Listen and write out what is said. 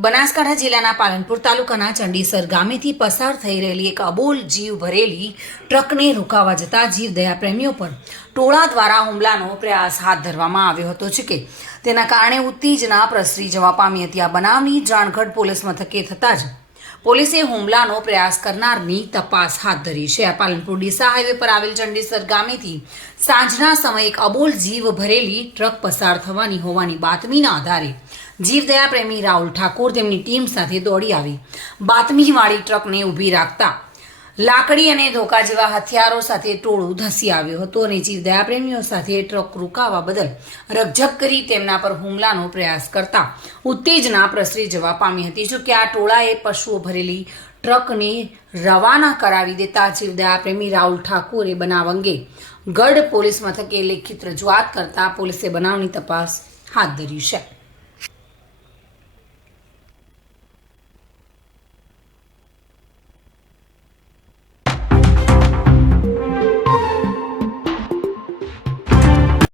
બનાસકાંઠા જિલ્લાના પાલનપુર તાલુકાના ચંડીસર ગામેથી પસાર થઈ રહેલી એક અબોલ જીવ ભરેલી ટ્રકને રોકાવા જતા જીવદયા પ્રેમીઓ પર ટોળા દ્વારા હુમલાનો પ્રયાસ હાથ ધરવામાં આવ્યો હતો જો કે તેના કારણે ઉત્તેજના પ્રસરી જવા પામી હતી। આ બનાવની જાણ ગઢ પોલીસ મથકે થતાં જ પોલીસે હુમલાનો પ્રયાસ કરનારની તપાસ હાથ ધરી છે। આ પાલનપુર ડીસા હાઈવે પર આવેલ ચંડીસર ગામેથી સાંજના સમયે એક અબોલ જીવ ભરેલી ટ્રક પસાર થવાની હોવાની બાતમીના આધારે જીવદયા પ્રેમી રાહુલ ઠાકોર તેમની ટીમ સાથે દોડી આવી બાતમીવાળી ટ્રકને ઊભી રાખતા લાકડી અને ધોકા જેવા હથિયારો સાથે ટોળું ધસી આવ્યો હતો અને જીવદયા પ્રેમીઓ સાથે ટ્રક રોકાવા બદલ રકઝક કરી તેમના પર હુમલાનો પ્રયાસ કરતા ઉત્તેજના પ્રસરી જવા પામી હતી। જો કે આ ટોળાએ પશુઓ ભરેલી ટ્રકને રવાના કરાવી દેતા જીવદયા પ્રેમી રાહુલ ઠાકોરે બનાવ અંગે ગઢ પોલીસ મથકે લેખિત રજૂઆત કરતા પોલીસે બનાવની તપાસ હાથ ધરી છે।